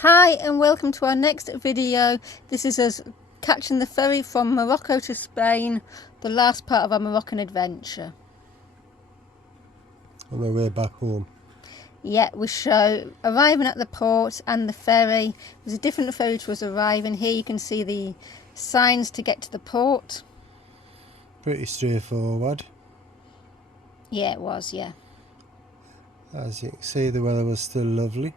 Hi and welcome to our next video. This is us catching the ferry from Morocco to Spain, the last part of our Moroccan adventure. On the way back home. Yeah, we show arriving at the port and the ferry. There's a different ferry to us arriving. Here you can see the signs to get to the port. Pretty straightforward. Yeah, it was, yeah. As you can see, the weather was still lovely.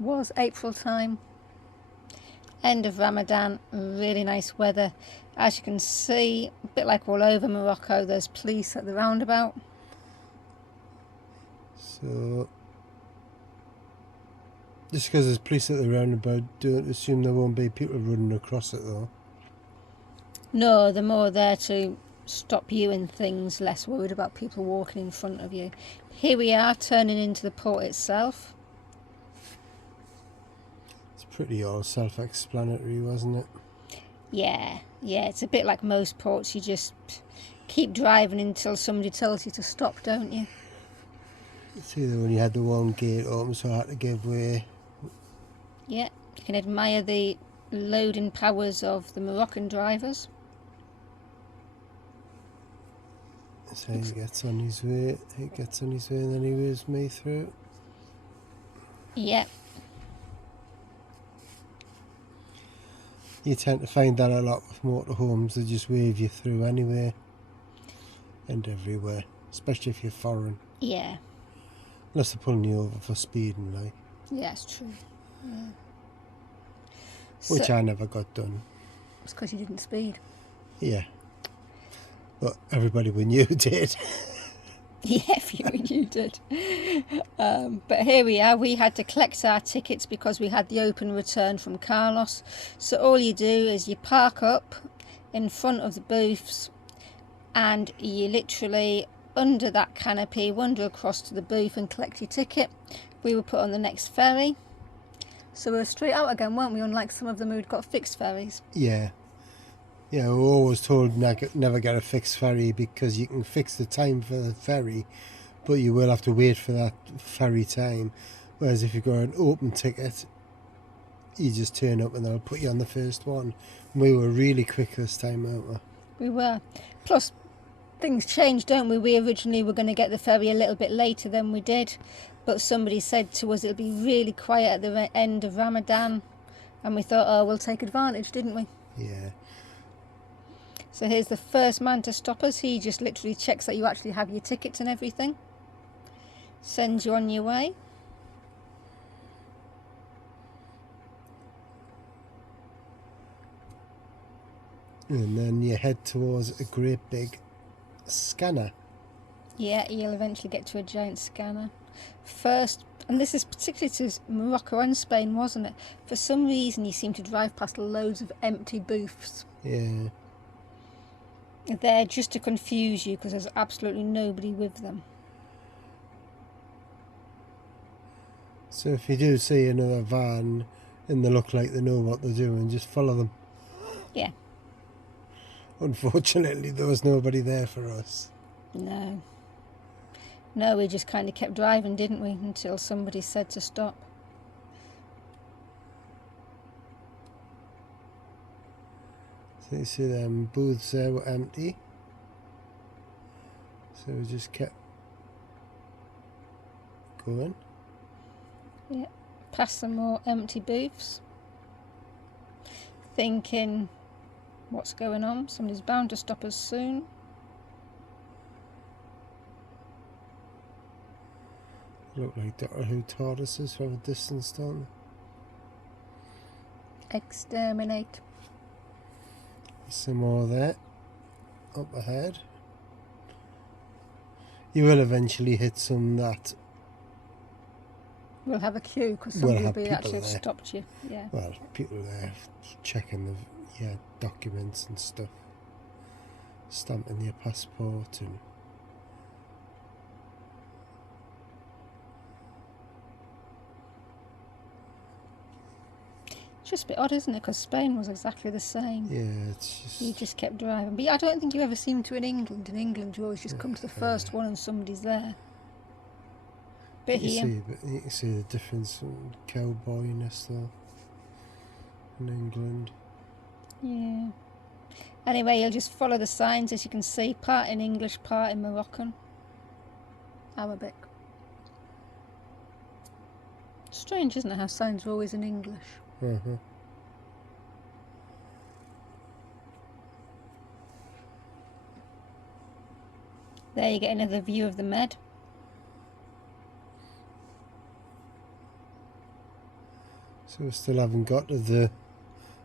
Was April time. End of Ramadan, really nice weather. As you can see, a bit like all over Morocco, there's police at the roundabout. So, just because there's police at the roundabout, don't assume there won't be people running across it though. No, they're more there to stop you and things, less worried about people walking in front of you. Here we are turning into the port itself. It's pretty all self-explanatory, wasn't it? Yeah, it's a bit like most ports. You just keep driving until somebody tells you to stop, don't you? See, they only had the one gate open, so I had to give way. Yeah, you can admire the loading powers of the Moroccan drivers. So he gets on his way, and then he waves me through. Yeah. You tend to find that a lot with motorhomes, they just wave you through anyway. And everywhere, especially if you're foreign. Yeah. Unless they're pulling you over for speeding, like. Yeah, it's true. Yeah. Which So, I never got done. it's because you didn't speed. Yeah. But everybody we knew did. Yeah, you did. But here we are. We had to collect our tickets because we had the open return from Carlos. So all you do is you park up in front of the booths and you literally, under that canopy, wander across to the booth and collect your ticket. We were put on the next ferry. So we were straight out again, weren't we? Unlike some of them who'd got fixed ferries. Yeah. Yeah, we're always told never get a fixed ferry because you can fix the time for the ferry, but you will have to wait for that ferry time. Whereas if you've got an open ticket, you just turn up and they'll put you on the first one. And we were really quick this time, weren't we? We were. Plus, things change, don't we? We originally were going to get the ferry a little bit later than we did, but somebody said to us it'll be really quiet at the end of Ramadan, and we thought, oh, we'll take advantage, didn't we? Yeah. So here's the first man to stop us. He just literally checks that you actually have your tickets and everything, sends you on your way. And then you head towards a great big scanner. Yeah, you'll eventually get to a giant scanner. First, and this is particularly to Morocco and Spain, wasn't it? For some reason you seem to drive past loads of empty booths. Yeah. They're just to confuse you because there's absolutely nobody with them. So if you do see another van and they look like they know what they're doing, just follow them. Yeah. Unfortunately, there was nobody there for us. No, we just kind of kept driving, didn't we, until somebody said to stop. So you see them booths there were empty. So we just kept going. Yeah, past some more empty booths. Thinking, what's going on? Somebody's bound to stop us soon. Look like Doctor Who tortoises from a distance, don't they? Exterminate. Some more there. Up ahead. You will eventually hit some that. We'll have a queue because somebody will be actually there. stopped you. Yeah. Well, people there checking the documents and stuff, stamping your passport and. It's just a bit odd, isn't it? Because Spain was exactly the same. Yeah, it's just. You just kept driving. But I don't think you ever seem to in England. In England, you always just come to the first one and somebody's there. But here, You can see the difference in cowboyness though in England. yeah. Anyway, you'll just follow the signs, as you can see, part in English, part in Moroccan. Arabic. Strange, isn't it, how signs are always in English? There you get another view of the Med. So we still haven't got to the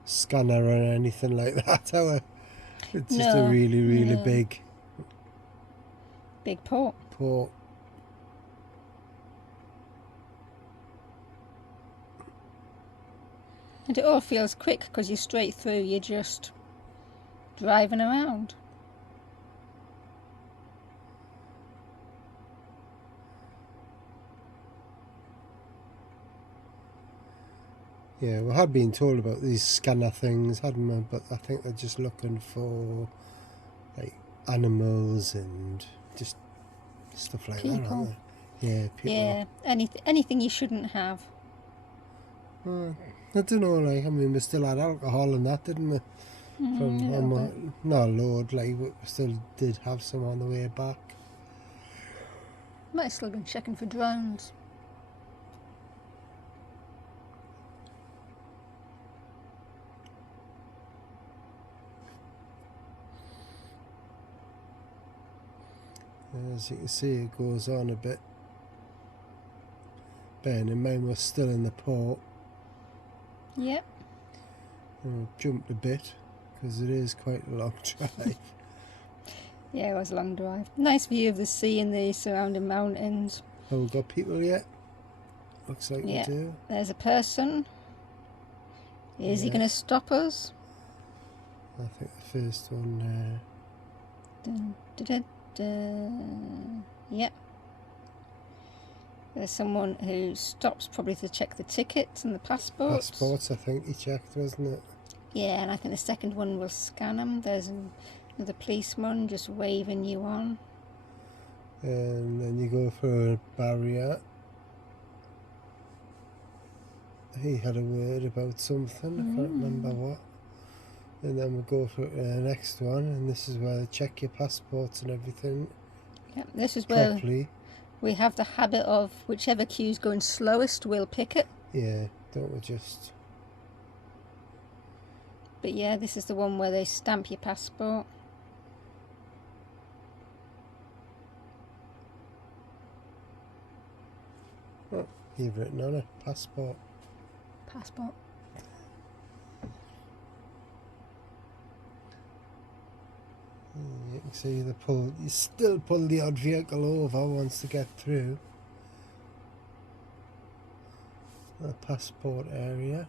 scanner or anything like that, have we? It's just a really big port. And it all feels quick because you're straight through, you're just driving around. Yeah, we had been told about these scanner things, hadn't we? But I think they're just looking for like animals and just stuff like that, aren't they? Yeah, people. Yeah, anything you shouldn't have. I don't know, like, I mean, we still had alcohol and that, didn't we? From not a load, like, we still did have some on the way back. Might have still been checking for drones. As you can see, it goes on a bit. Bearing in mind we're still in the port. Yep. I've jumped a bit because it is quite a long drive. Yeah, it was a long drive. Nice view of the sea and the surrounding mountains. Have we got people yet? Looks like we do. There's a person. Is he going to stop us? I think the first one Yep. There's someone who stops probably to check the tickets and the passports. Passports, I think he checked, wasn't it? Yeah, and I think the second one will scan them. There's another policeman just waving you on. And then you go for a barrier. He had a word about something, I can't remember what. And then we go for the next one, and this is where they check your passports and everything. Yep, this is properly. Where we have the habit of whichever queue's going slowest, we'll pick it. Yeah, don't we just... But yeah, this is the one where they stamp your passport. Oh, you've written on it, passport. Passport. You can see you still pull the odd vehicle over once to get through the passport area.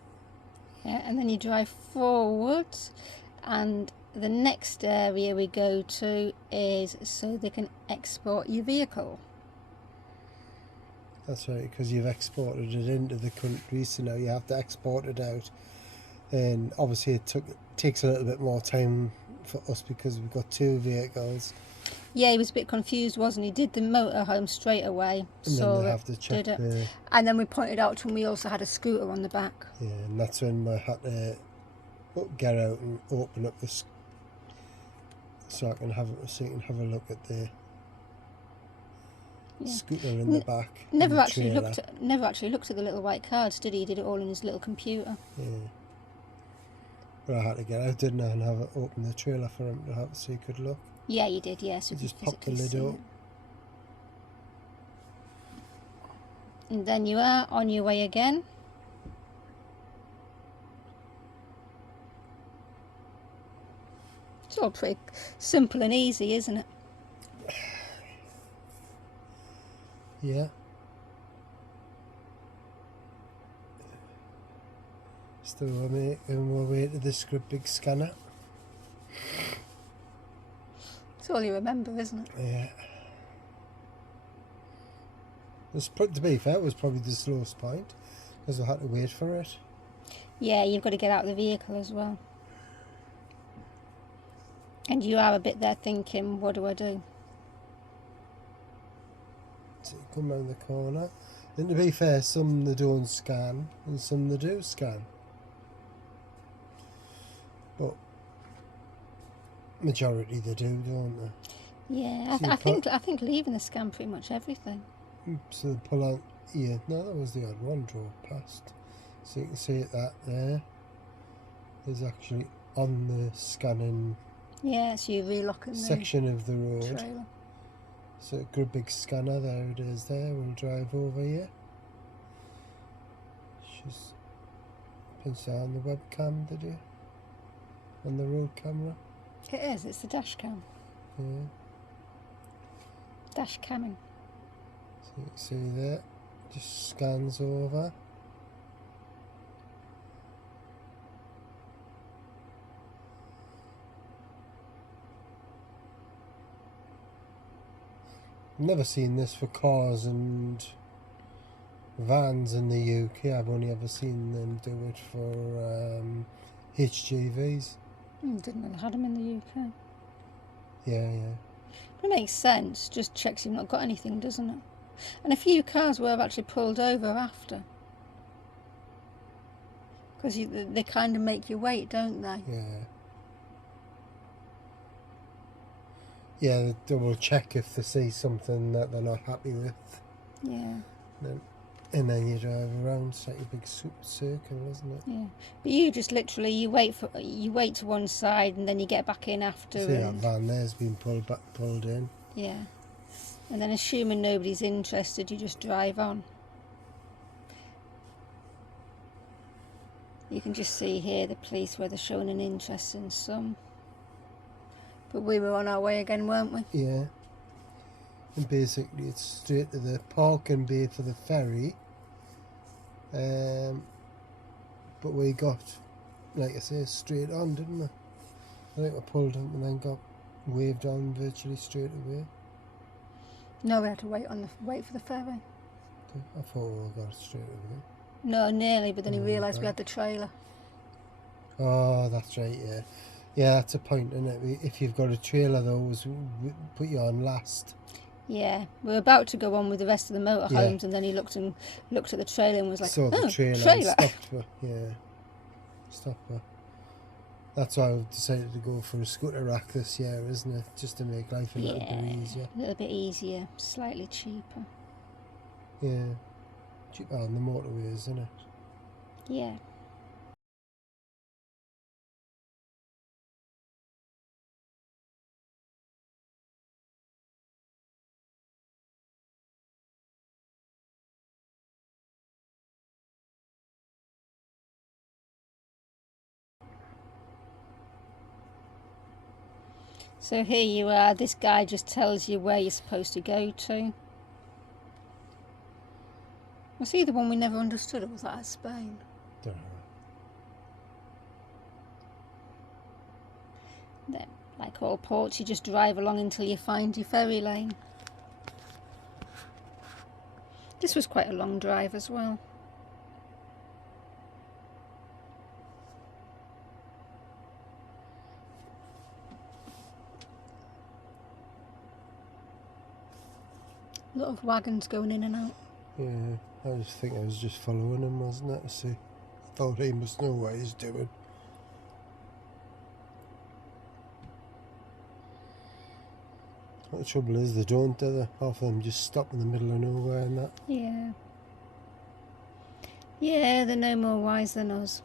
Yeah, and then you drive forwards, and the next area we go to is so they can export your vehicle. That's right, because you've exported it into the country, so now you have to export it out. And obviously it takes a little bit more time for us because we've got two vehicles. Yeah, he was a bit confused, wasn't he? Did the motorhome straight away. And then they have to check and then we pointed out to him we also had a scooter on the back. Yeah, and that's when we had to get out and open up the so you can have a look at the scooter in the back. Never actually looked at the little white cards, did he? He did it all in his little computer. Yeah. But I had to get out, didn't I, and have it open the trailer for him to have so he could look. Yeah, you did, yeah. So you just pop the lid up. And then you are on your way again. It's all pretty simple and easy, isn't it? Yeah. Still on my way to this big scanner. It's all you remember, isn't it? Yeah. To be fair, it was probably the slowest point because I had to wait for it. Yeah, you've got to get out of the vehicle as well. And you are a bit there thinking, what do I do? So come round the corner. And to be fair, some they don't scan and some they do scan. But majority they do, don't they? Yeah, So I think leaving the scan pretty much everything. So they pull out, yeah, no, that was the odd one drove past. So you can see it that there is actually on the scanning so you're relocking section of the the road. trailer. So a good big scanner, there it is there, we'll drive over here. She's pinched on the webcam, did you? On the road camera? It is, it's the dash cam. Yeah. Dash camming. So you can see there, just scans over. Never seen this for cars and vans in the UK. I've only ever seen them do it for HGVs. Didn't know they had them in the UK. Yeah. It makes sense, just checks you've not got anything, doesn't it? And a few cars were actually pulled over after. Because they kind of make you wait, don't they? Yeah, they double check if they see something that they're not happy with. Yeah. And then you drive around, it's like a big circle, isn't it? Yeah. But you just literally, you wait to one side and then you get back in after. See that van there's been pulled in. Yeah. And then assuming nobody's interested, you just drive on. You can just see here the police where they're showing an interest in some. But we were on our way again, weren't we? Yeah. And basically it's straight to the parking bay for the ferry. But we got, like I say, straight on, didn't we? I think we pulled up and then got waved on virtually straight away. No, we had to wait for the ferry. I thought we got straight away. No, nearly, but then he realised we had the trailer. Oh, that's right, yeah. Yeah, that's a point, isn't it? If you've got a trailer, those put you on last. Yeah, we were about to go on with the rest of the motorhomes, and then he looked at the trailer and was like, saw the trailer. Stopped her. Yeah, stopped her. That's why I've decided to go for a scooter rack this year, isn't it? Just to make life a little bit easier. A little bit easier, slightly cheaper. Yeah, cheaper on the motorways, isn't it? Yeah. So here you are, this guy just tells you where you're supposed to go to. Was he the one we never understood, or was that Spain? Don't know. Then, like all ports, you just drive along until you find your ferry lane. This was quite a long drive as well. A lot of wagons going in and out. Yeah, I just think I was just following him, wasn't it? To see. Thought he must know what he's doing. What the trouble is, they don't, do they? Half of them just stop in the middle of nowhere and that. Yeah. Yeah, they're no more wise than us.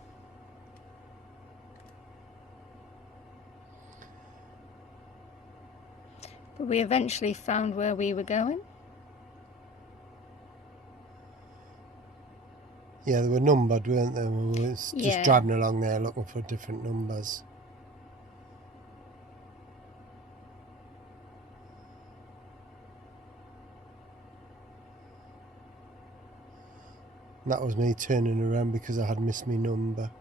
But we eventually found where we were going. Yeah, they were numbered, weren't they? We were just driving along there looking for different numbers. And that was me turning around because I had missed my number.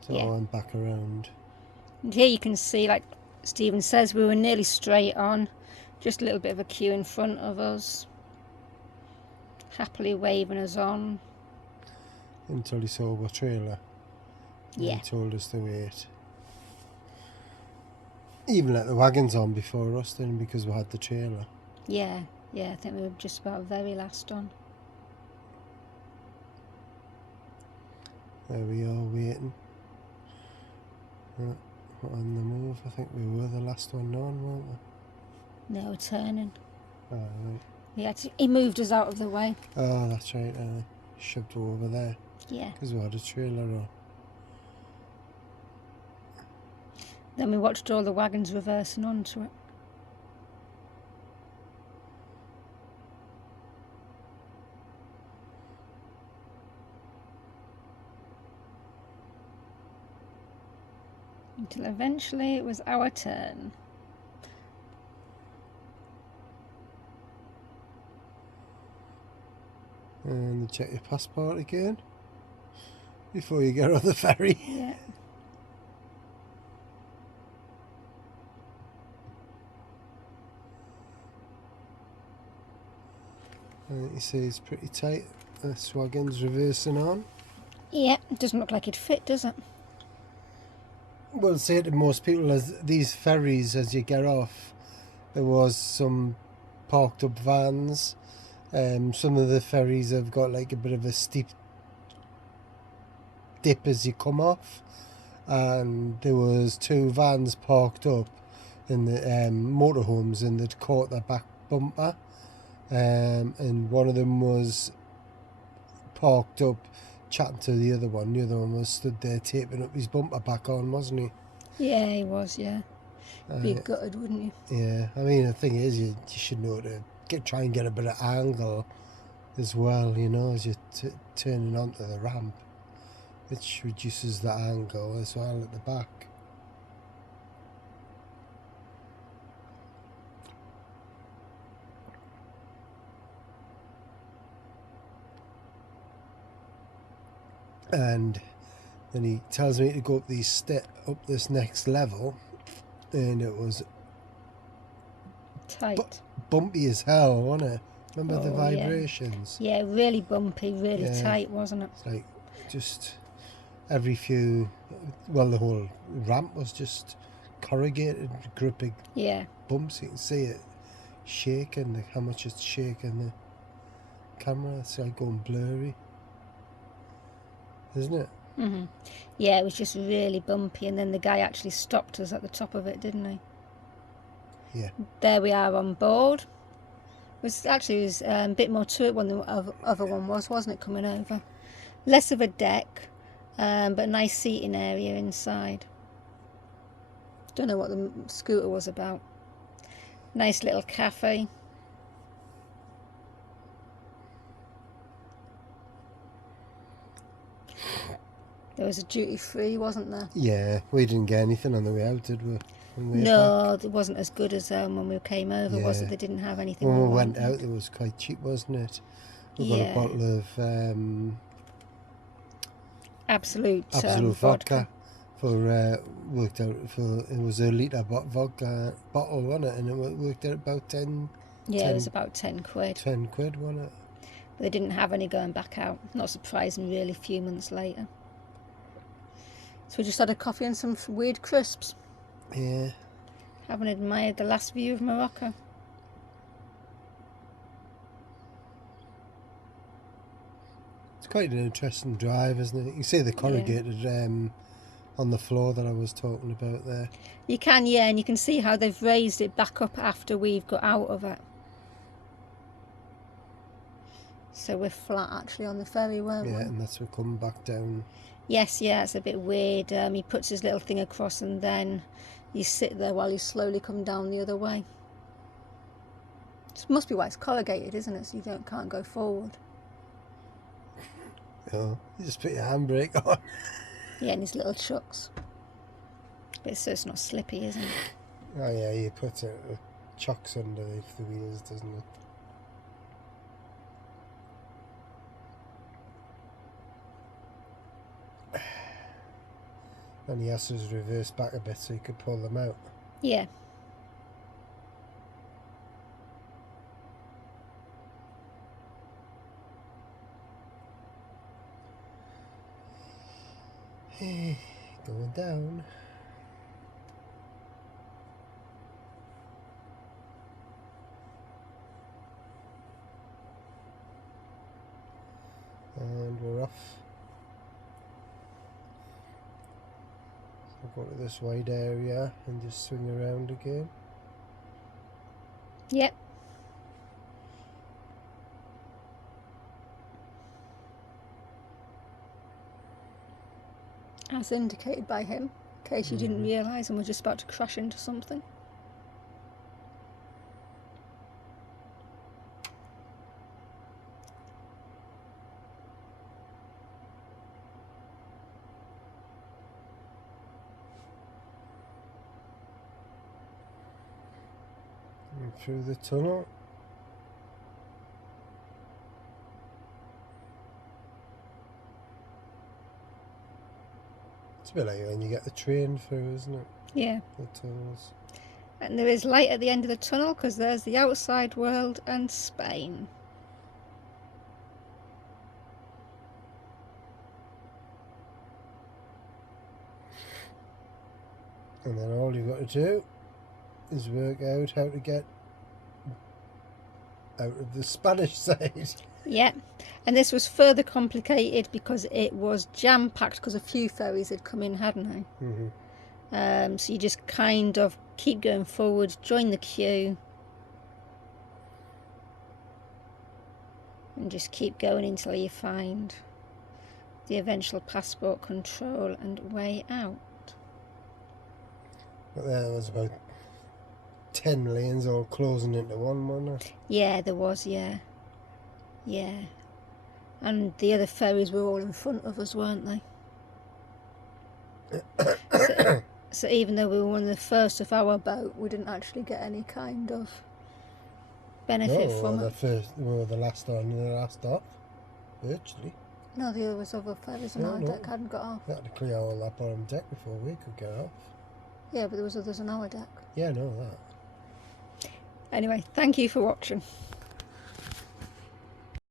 So I went back around. And here you can see, like Stephen says, we were nearly straight on. Just a little bit of a queue in front of us. Happily waving us on. Until he saw our trailer. And he told us to wait. Even let the wagons on before us then, because we had the trailer. Yeah, Yeah, I think we were just about very last on. There we are, waiting. On the move. I think we were the last one on, weren't we? No, we're turning. Oh, right. He moved us out of the way. Oh, that's right. Shoved over there. Yeah. Because we had a trailer on. Then we watched all the wagons reversing onto it. Until eventually it was our turn. And check your passport again before you get on the ferry. Yeah. You see it's pretty tight. This wagon's reversing on. Yeah, it doesn't look like it'd fit, does it? Well, say to most people, as these ferries, as you get off, there was some parked up vans. Some of the ferries have got like a bit of a steep dip as you come off, and there was 2 vans parked up in the motorhomes, and they'd caught their back bumper, and one of them was parked up chatting to the other one. The other one was stood there taping up his bumper back on, wasn't he? Yeah, he was, yeah. Be gutted, wouldn't you? Yeah, I mean, the thing is, you should know to try and get a bit of angle as well, you know, as you're turning onto the ramp, which reduces the angle as well at the back. And then he tells me to go up up this next level, and it was Tight. bumpy as hell, wasn't it? Remember the Oh, vibrations? Yeah, really bumpy, really tight, wasn't it? It's like just every few, well, the whole ramp was just corrugated, gripping bumps. You can see it shaking, how much it's shaking the camera. It's like going blurry, isn't it? Mm-hmm. Yeah, it was just really bumpy, and then the guy actually stopped us at the top of it, didn't he? Yeah. There we are on board. It was a bit more to it than the other one was, wasn't it, coming over? Less of a deck, but a nice seating area inside. Don't know what the scooter was about. Nice little cafe. There was a duty free, wasn't there? Yeah, we didn't get anything on the way out, did we? No, it wasn't as good as when we came over, was it? They didn't have anything. When we went out, it was quite cheap, wasn't it? We got a bottle of Absolute vodka for it was a litre vodka bottle, wasn't it? And it worked out about 10. Yeah, it was about 10 quid. 10 quid, wasn't it? But they didn't have any going back out. Not surprising, really, a few months later. So we just had a coffee and some weird crisps. Yeah. Haven't admired the last view of Morocco. It's quite an interesting drive, isn't it? You can see the corrugated on the floor that I was talking about there. You can, yeah, and you can see how they've raised it back up after we've got out of it. So we're flat actually on the ferry, weren't we? Yeah, and that's what coming back down. Yes, yeah, it's a bit weird. He puts his little thing across and then you sit there while you slowly come down the other way. It must be why it's corrugated, isn't it? So you can't go forward. Oh, you just put your handbrake on. Yeah, and his little chucks. But so it's not slippy, isn't it? Oh yeah, you put chocks underneath the wheels, doesn't it? And he has to reverse back a bit so you could pull them out. Yeah. Going down. off. So I'll go to this wide area and just swing around again. Yep. As indicated by him, in case you didn't realise and were just about to crash into something. And through the tunnel. It's a bit like when you get the train through, isn't it? Yeah. The tunnels. And there is light at the end of the tunnel because there's the outside world and Spain. And then all you've got to do is work out how to get out of the Spanish side. Yeah, and this was further complicated because it was jam-packed because a few ferries had come in, hadn't they? So you just kind of keep going forward, join the queue, and just keep going until you find the eventual passport control and way out. But there was about 10 lanes all closing into one, wasn't there? Yeah, there was, yeah. And the other ferries were all in front of us, weren't they? So even though we were one of the first of our boat, we didn't actually get any kind of benefit from it. We were the last on the last off, virtually. No, there was other ferries on our deck hadn't got off. We had to clear all that bottom deck before we could get off. Yeah, but there was others on our deck. Yeah, I know that. Anyway, thank you for watching.